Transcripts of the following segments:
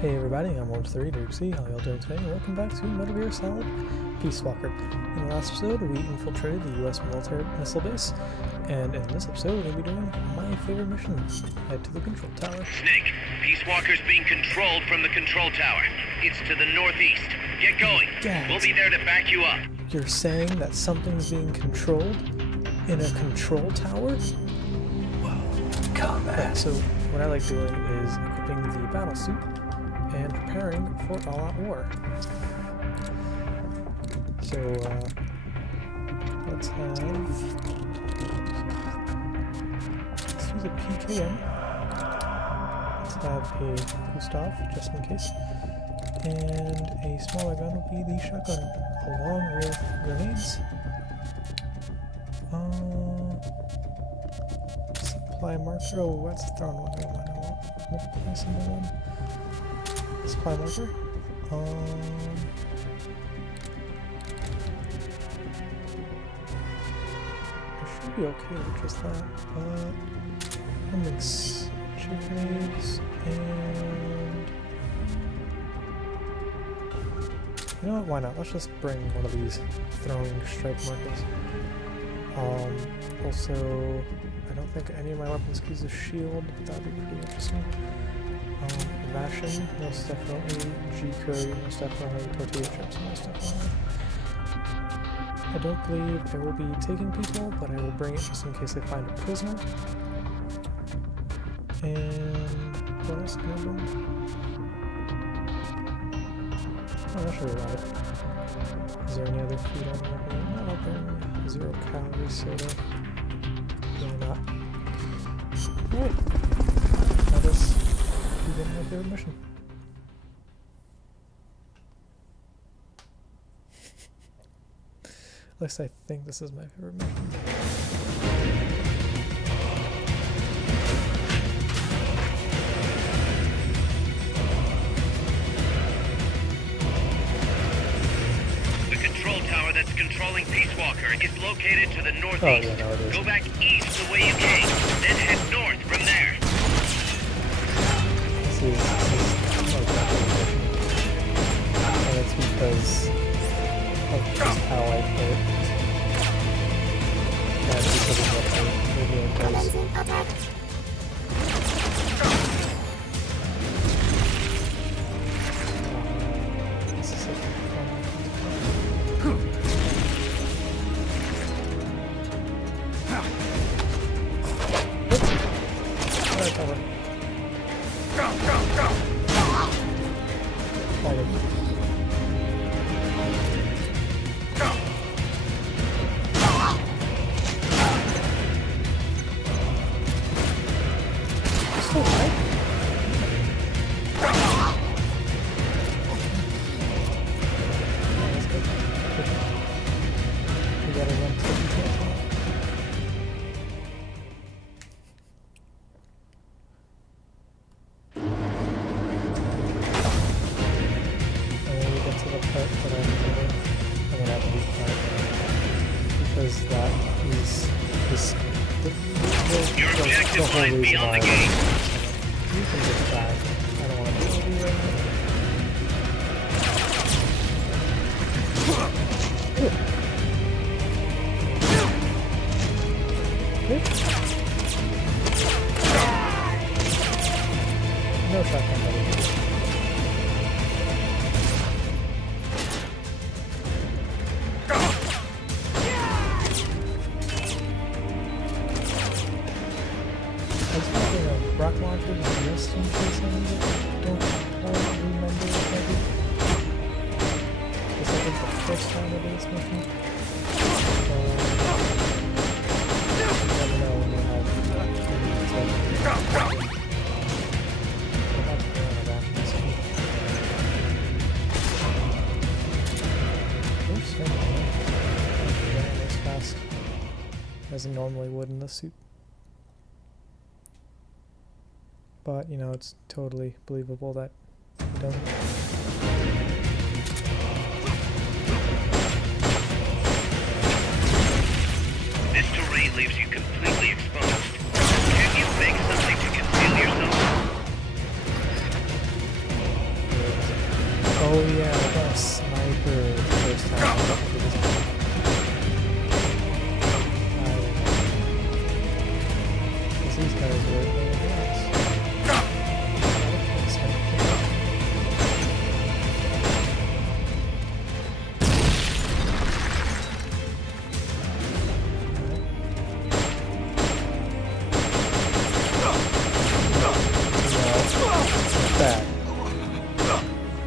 Hey everybody, I'm Worm3, Dukesy. How y'all doing today? And welcome back to Metal Gear Solid Peace Walker. In the last episode, we infiltrated the US military missile base, and in this episode, we're going to be doing my favorite mission, head to the control tower. Snake, Peace Walker's being controlled from the control tower. It's to the northeast. Get going. Dad, We'll be there to back you up. you're saying that something's being controlled in a control tower? Combat. Yeah, so what I like doing is equipping the battle suit and preparing for all-out war. So, let's use a PKM. Let's have a Gustav, just in case. And a smaller gun will be the shotgun, along with grenades. Supply marker. Oh, that's a thrown one. Multiply symbol one. Supply marker. I should be okay with just that, but I'll mix grenades and you know what? Why not? Let's just bring one of these throwing strike markers. Also, I don't think any of my weapons use a shield, but that'd be pretty interesting. Ration, most definitely. G-curry, most definitely. Tortilla chips, most definitely. I don't believe I will be taking people, but I will bring it just in case I find a prisoner. And what else can I bring? I'm not sure about it. Is there any other food I'm recommending? No, I'll bring 0 calorie soda. Why not? Alright. Let us begin my favorite mission. At least I think this is my favorite mission. The control tower that's controlling Peace Walker is located to the northeast. Oh, yeah, no, it is. Go back east the way you came, then head north from there. See, and it's because of just how I play it. And because of what the video does. This is such a fun. Alright, cover. Because that is Your objective whole lies reason beyond why the gate. you can just die. I don't want to do it right now. No shotgun, buddy. Rock launcher just in case I need it. Don't quite remember if I did. This I think the first time I did this mission. You never know when you have fast as it normally would in this suit. But, you know, it's totally believable that it doesn't. This terrain leaves you completely exposed. Can you make something to conceal yourself? Oh yeah, I got a sniper the first time I got into this game. Because these guys were really nice. Bad.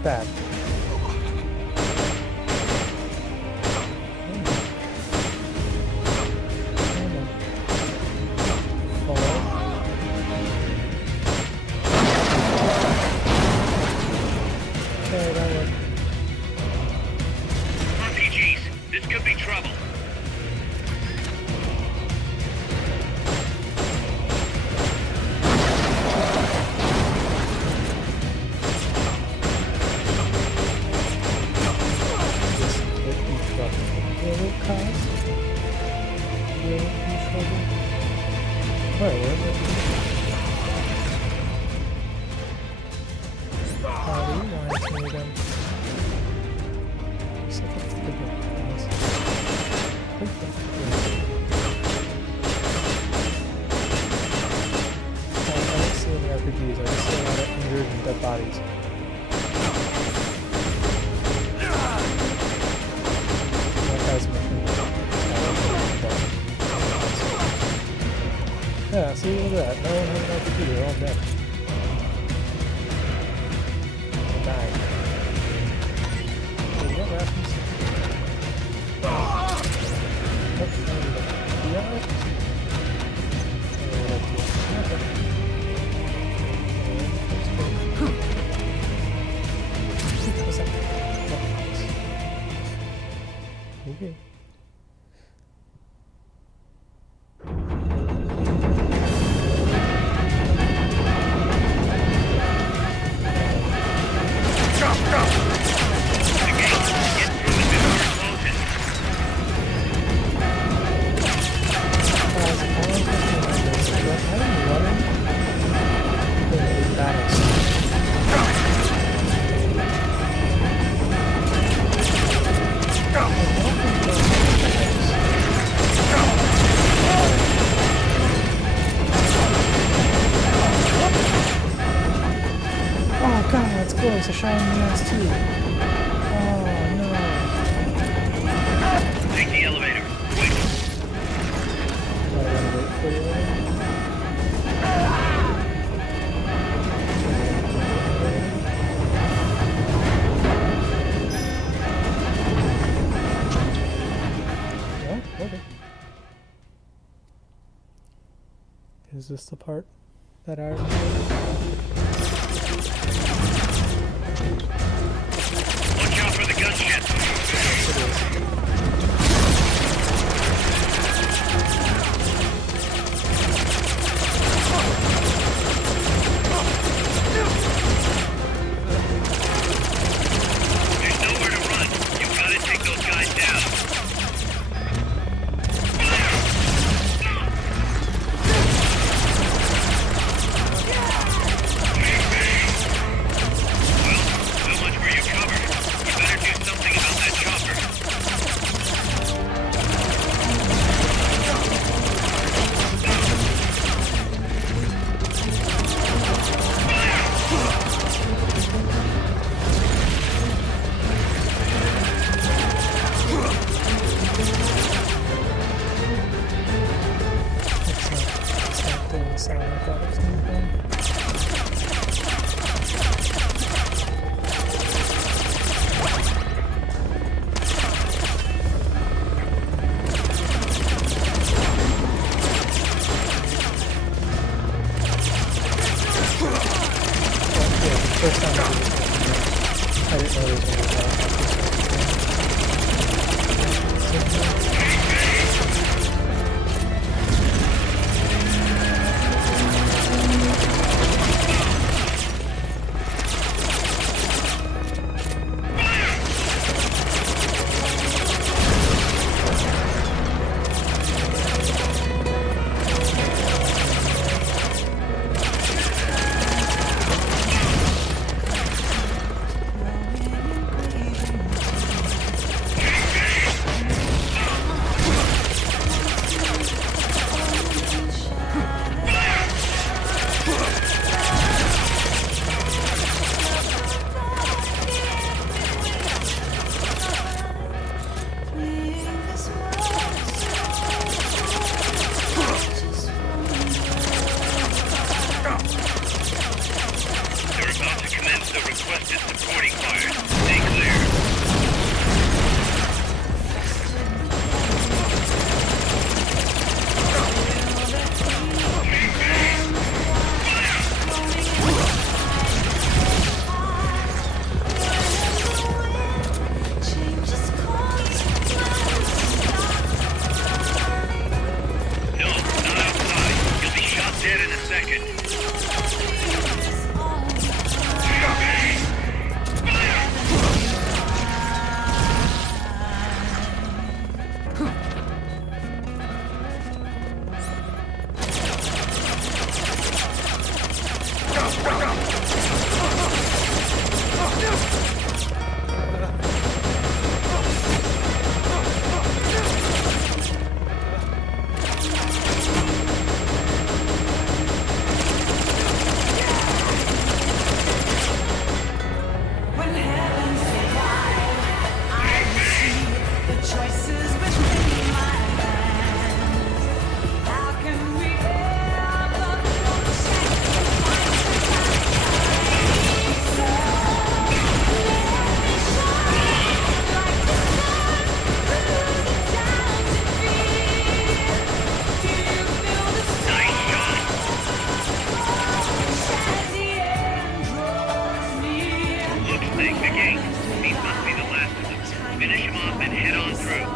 Bad. Okay, that one. RPGs, this could be trouble. RPGs, I just see a lot of injured and dead bodies. That guy's making yeah, see, look at that. No one has an RPG, they're all dead. They died. Did you get rations? Oh, no, you don't. Do you have it? Okay. It's a shiny ass too. Oh no. Take the elevator, quick. I gotta wait for you. Oh, okay. Is this the part that I remember? Watch out for the gunship. Yes, it is. There's nowhere to run. You've got to take those guys down. Well, so much for you covered. You better do something about that chopper. It's not doing the sound I thought it was going to do. First time I did this one, I didn't know there was going to be Distant supporting fire. Stay clear. No, not outside. You'll be shot dead in a second. When heaven survive, I will see the choices within my hands. How can we ever Looks like the gate. These must be the last of them. Finish him off and head on through.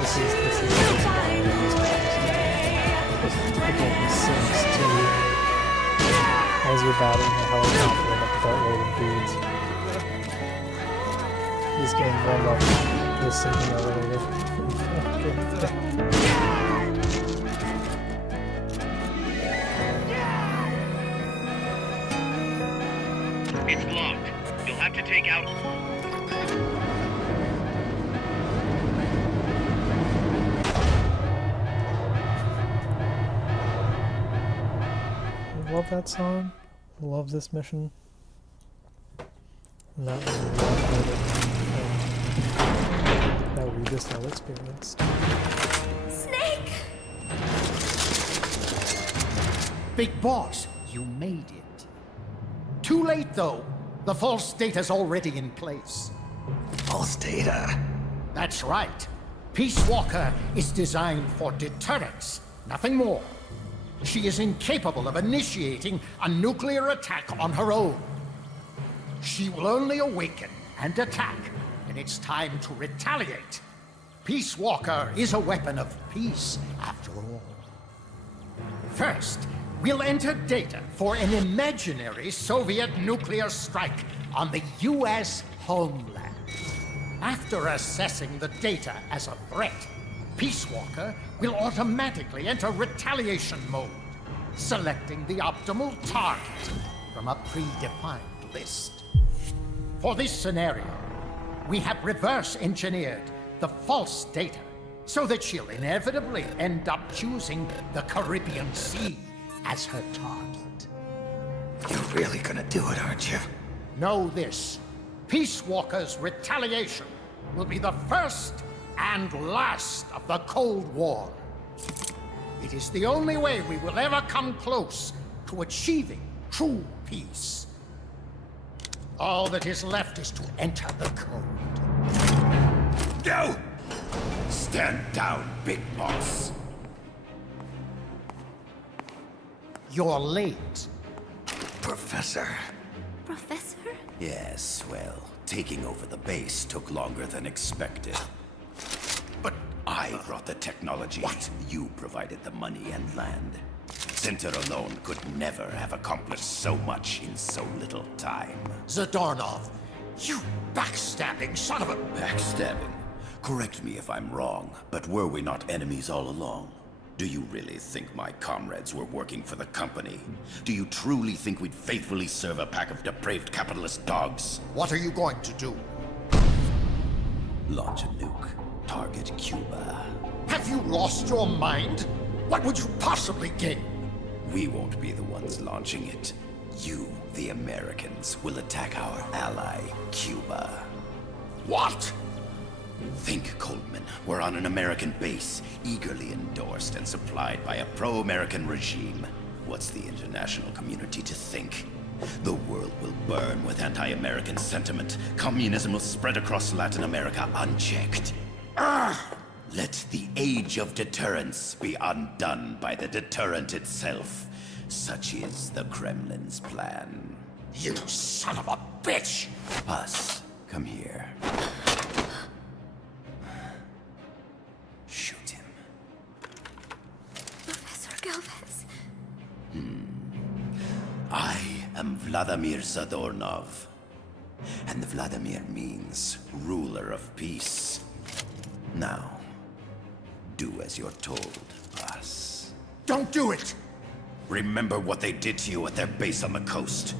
This is typical Sims 2. As you're battling a helicopter and a boatload of dudes. This game warmed up the sinking elevator. It's blocked. You'll have to take out... Love that song. Love this mission. And that was a lot better than that we just all experienced. Snake! Big Boss, you made it. Too late, though. The false data's already in place. False data? That's right. Peace Walker is designed for deterrence, nothing more. She is incapable of initiating a nuclear attack on her own. She will only awaken and attack when it's time to retaliate. Peace Walker is a weapon of peace, after all. First, we'll enter data for an imaginary Soviet nuclear strike on the U.S. homeland. After assessing the data as a threat, Peace Walker will automatically enter retaliation mode, selecting the optimal target from a predefined list. For this scenario, we have reverse engineered the false data so that she'll inevitably end up choosing the Caribbean Sea as her target. You're really gonna do it, aren't you? Know this. Peace Walker's retaliation will be the first and last of the Cold War. It is the only way we will ever come close to achieving true peace. All that is left is to enter the code. No! Stand down, Big Boss. You're late. Professor. Professor? Yes, well, taking over the base took longer than expected. But I brought the technology. What? You provided the money and land. Center alone could never have accomplished so much in so little time. Zadornov, you backstabbing son of a... Backstabbing? Correct me if I'm wrong, but were we not enemies all along? Do you really think my comrades were working for the company? Do you truly think we'd faithfully serve a pack of depraved capitalist dogs? What are you going to do? Launch a nuke. Target Cuba. Have you lost your mind? What would you possibly gain? We won't be the ones launching it. You, the Americans, will attack our ally, Cuba. What? Think, Coldman. We're on an American base, eagerly endorsed and supplied by a pro-American regime. What's the international community to think? The world will burn with anti-American sentiment. Communism will spread across Latin America unchecked. Let the age of deterrence be undone by the deterrent itself. Such is the Kremlin's plan. You son of a bitch! Us, come here. Shoot him. Professor Galvez. I am Vladimir Zadornov. And Vladimir means ruler of peace. Now, do as you're told, boss. Don't do it! Remember what they did to you at their base on the coast.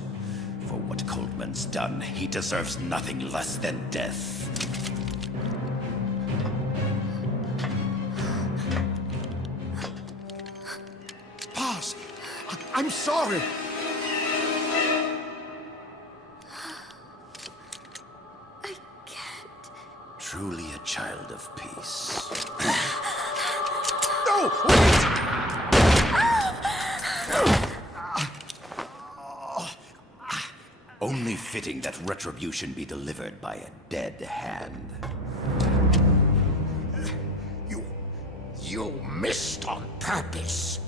For what Coldman's done, he deserves nothing less than death. Boss, I'm sorry. I can't. Truly a child of peace. No! Wait! Only fitting that retribution be delivered by a dead hand. You missed on purpose.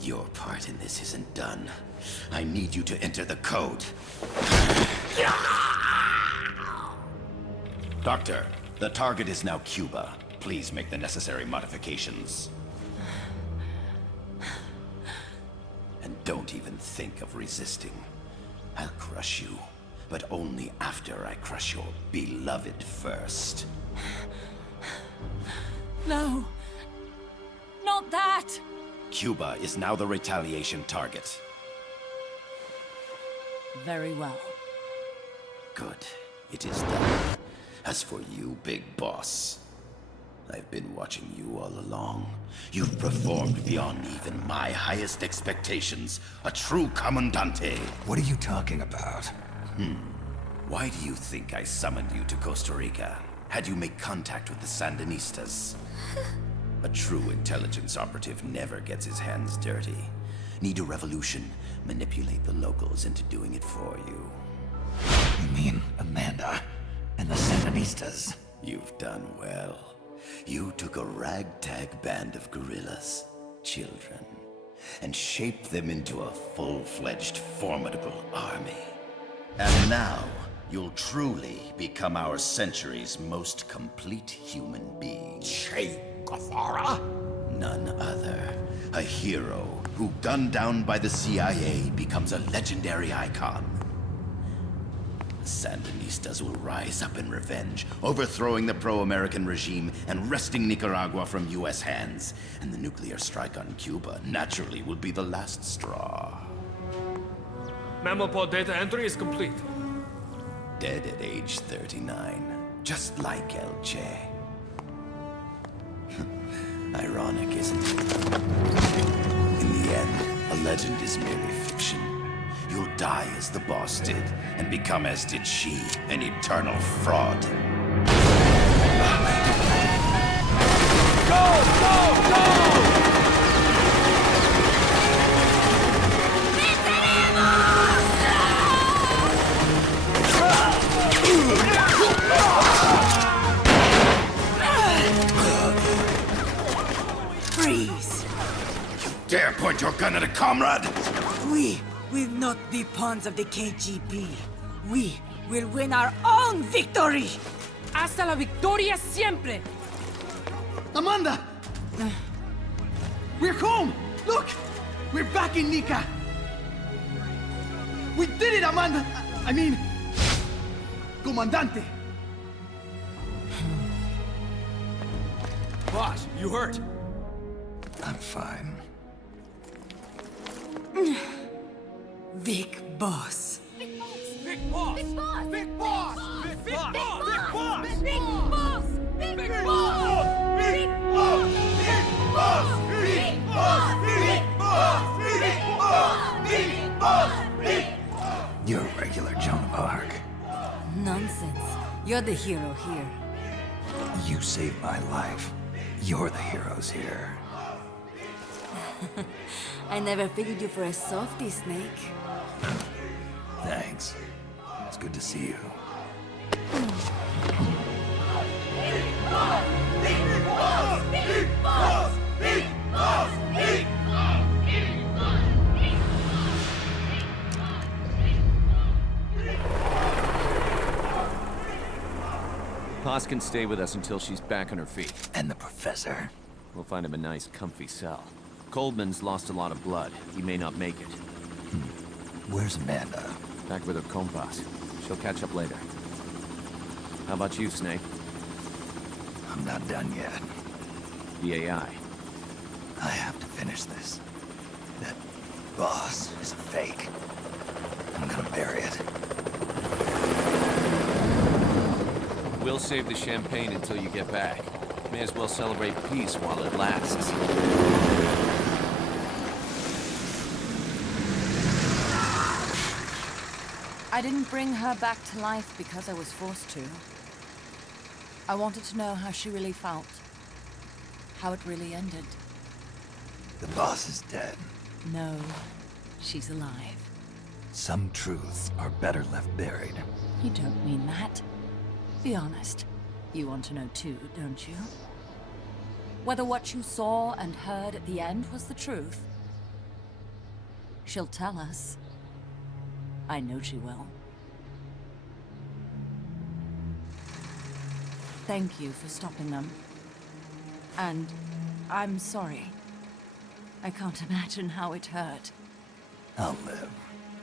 Your part in this isn't done. I need you to enter the code. Doctor, the target is now Cuba. Please make the necessary modifications. And don't even think of resisting. I'll crush you, but only after I crush your beloved first. No. Not that. Cuba is now the retaliation target. Very well. Good. It is done. As for you, Big Boss, I've been watching you all along. You've performed beyond even my highest expectations. A true Commandante. What are you talking about? Why do you think I summoned you to Costa Rica? Had you make contact with the Sandinistas? A true intelligence operative never gets his hands dirty. Need a revolution? Manipulate the locals into doing it for you. You mean Amanda and the Sandinistas? You've done well. You took a ragtag band of guerrillas, children, and shaped them into a full-fledged, formidable army. And now, you'll truly become our century's most complete human being. Che Guevara? None other. A hero who, gunned down by the CIA, becomes a legendary icon. The Sandinistas will rise up in revenge, overthrowing the pro-American regime and wresting Nicaragua from US hands. And the nuclear strike on Cuba naturally will be the last straw. Mammal data entry is complete. Dead at age 39, just like El Che. Ironic, isn't it? In the end, a legend is merely fiction. You'll die as the boss did, and become as did she, an eternal fraud. Freeze! Dare point your gun at a comrade? We will not be pawns of the KGB. We will win our own victory! Hasta la victoria siempre! Amanda! We're home! Look! We're back in Nika! We did it, Amanda! I mean... Comandante! Boss, you hurt? I'm fine. Big Boss. Big boss! Big boss! Big boss! Big boss! Big boss! Big boss! Big boss! Big Big boss! boss! Big boss! You're the hero here. You saved my life. You're the heroes here. I never figured you for a softie, Snake. Thanks. It's good to see you. Paz can stay with us until she's back on her feet. And the professor? We'll find him a nice, comfy cell. Coldman's lost a lot of blood. He may not make it. Where's Amanda? Back with her compas. She'll catch up later. How about you, Snake? I'm not done yet. The AI. I have to finish this. That boss is a fake. I'm gonna bury it. We'll save the champagne until you get back. May as well celebrate peace while it lasts. I didn't bring her back to life because I was forced to. I wanted to know how she really felt. How it really ended. The boss is dead. No, she's alive. Some truths are better left buried. You don't mean that. Be honest. You want to know too, don't you? Whether what you saw and heard at the end was the truth. She'll tell us. I know she will. Thank you for stopping them. And I'm sorry. I can't imagine how it hurt. I'll live.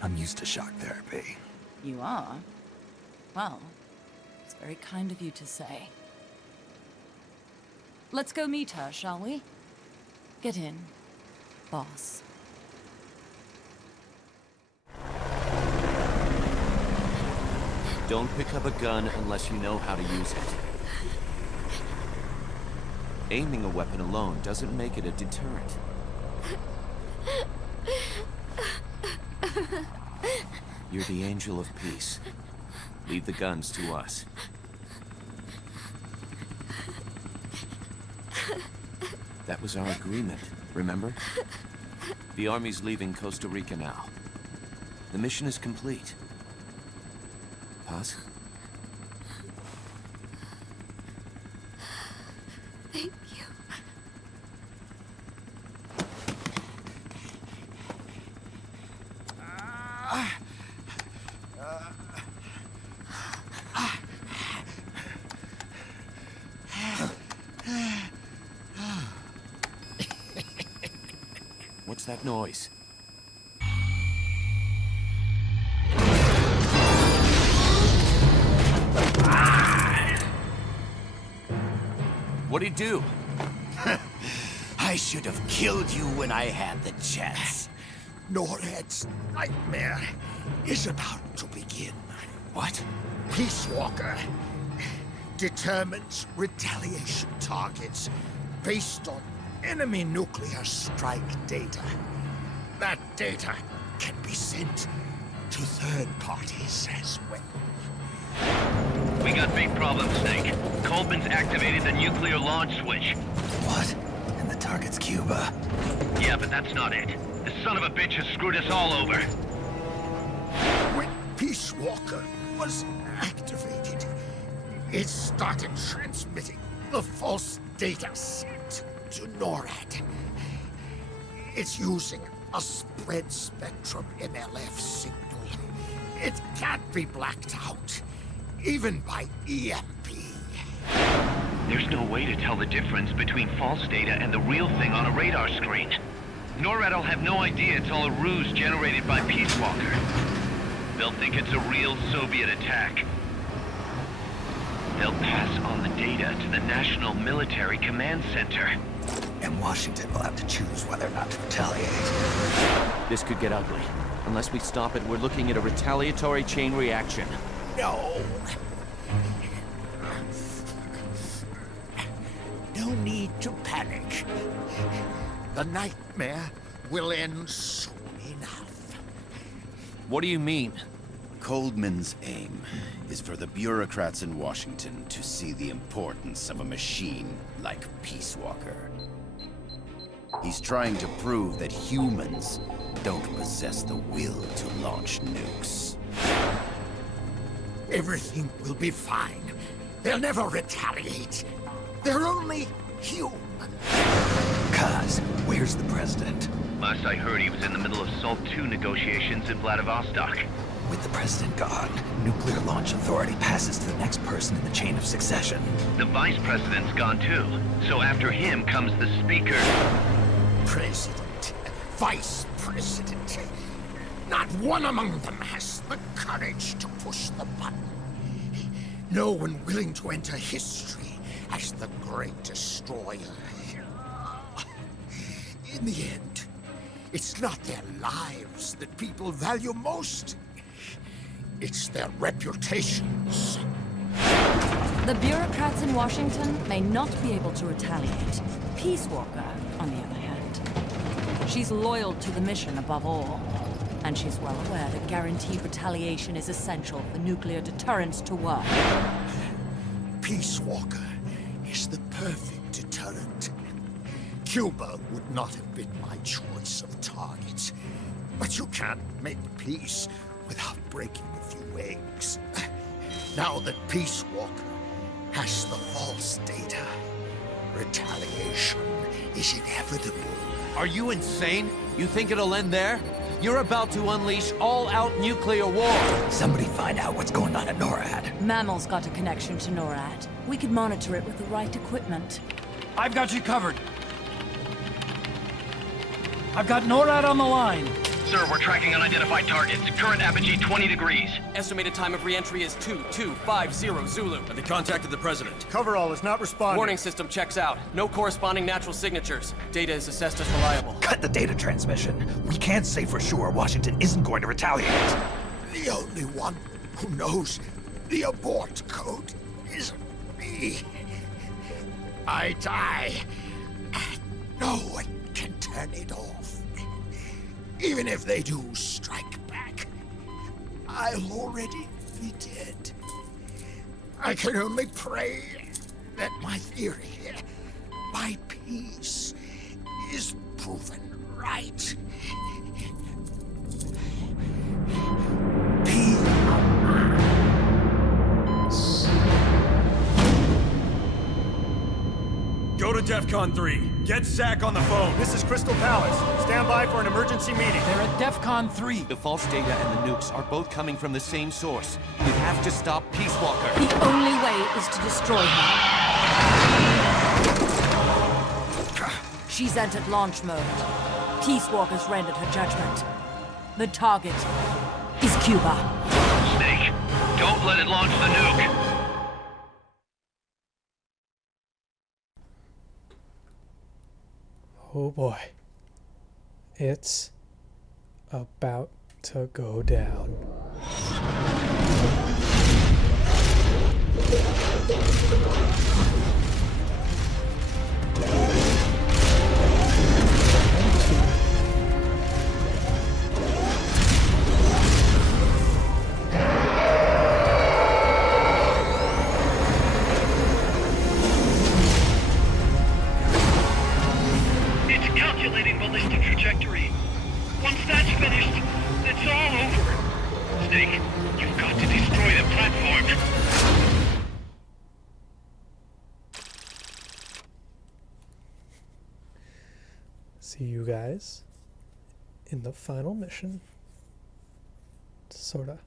I'm used to shock therapy. You are? Well, it's very kind of you to say. Let's go meet her, shall we? Get in, boss. Don't pick up a gun unless you know how to use it. Aiming a weapon alone doesn't make it a deterrent. You're the angel of peace. Leave the guns to us. That was our agreement, remember? The army's leaving Costa Rica now. The mission is complete. Paz? Thank you. What's that noise? What'd he do? I should have killed you when I had the chance. Norred's nightmare is about to begin. What? Peace Walker determines retaliation targets based on enemy nuclear strike data. That data can be sent to third parties as well. We got big problems, Snake. Coldman's activated the nuclear launch switch. What? And the target's Cuba. Yeah, but that's not it. The son of a bitch has screwed us all over. When Peace Walker was activated, it started transmitting the false data sent to NORAD. It's using a spread spectrum MLF signal. It can't be blacked out, even by EMP. There's no way to tell the difference between false data and the real thing on a radar screen. NORAD will have no idea it's all a ruse generated by Peace Walker. They'll think it's a real Soviet attack. They'll pass on the data to the National Military Command Center. And Washington will have to choose whether or not to retaliate. This could get ugly. Unless we stop it, we're looking at a retaliatory chain reaction. No. No need to panic. The nightmare will end soon enough. What do you mean? Coldman's aim is for the bureaucrats in Washington to see the importance of a machine like Peace Walker. He's trying to prove that humans don't possess the will to launch nukes. Everything will be fine. They'll never retaliate. They're only human. Kaz, where's the president? Last I heard, he was in the middle of SALT II negotiations in Vladivostok. With the president gone, Nuclear Launch Authority passes to the next person in the chain of succession. The vice president's gone too. So after him comes the speaker. President, vice president. Not one among them has the courage to push the button. No one willing to enter history as the Great Destroyer. In the end, it's not their lives that people value most. It's their reputations. The bureaucrats in Washington may not be able to retaliate. Peace Walker, on the other hand, she's loyal to the mission above all. And she's well aware that guaranteed retaliation is essential for nuclear deterrence to work. Peace Walker is the perfect deterrent. Cuba would not have been my choice of targets. But you can't make peace without breaking a few eggs. Now that Peace Walker has the false data, retaliation is inevitable. Are you insane? You think it'll end there? You're about to unleash all-out nuclear war! Somebody find out what's going on at NORAD. Mammal's got a connection to NORAD. We could monitor it with the right equipment. I've got you covered. I've got NORAD on the line. Sir, we're tracking unidentified targets. Current apogee 20 degrees. Estimated time of re-entry is 2250 Zulu. Have they contacted the president? Coverall is not responding. Warning system checks out. No corresponding natural signatures. Data is assessed as reliable. Cut the data transmission. We can't say for sure Washington isn't going to retaliate. The only one who knows the abort code is me. I die, and no one can turn it off. Even if they do strike back, I'll already be dead. I can only pray that my theory, my peace, is proven right. Go to DEFCON 3. Get Zack on the phone. This is Crystal Palace. Stand by for an emergency meeting. They're at DEFCON 3. The false data and the nukes are both coming from the same source. We have to stop Peace Walker. The only way is to destroy her. She's entered launch mode. Peace Walker's rendered her judgment. The target is Cuba. Snake, don't let it launch the nuke. Oh boy. It's about to go down. Calculating ballistic trajectory. Once that's finished, it's all over. Snake, you've got to destroy the platform. See you guys in the final mission. Sorta.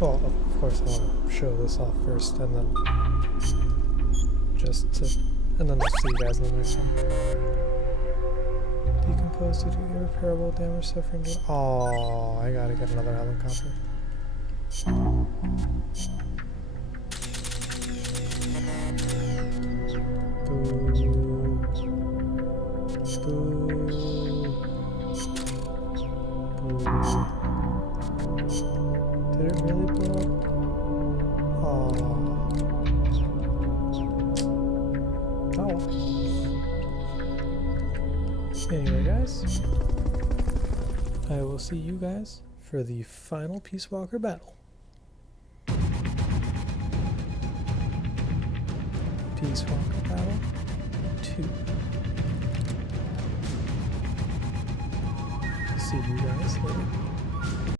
Well, of course I want to show this off first, and then and then I'll see you guys in the next one. Decomposed due to irreparable damage suffering. Oh, I gotta get another helicopter. Did it really blow up? Oh. Oh. Anyway, guys, I will see you guys for the final Peace Walker battle. Peace Walker battle 2. See you guys later.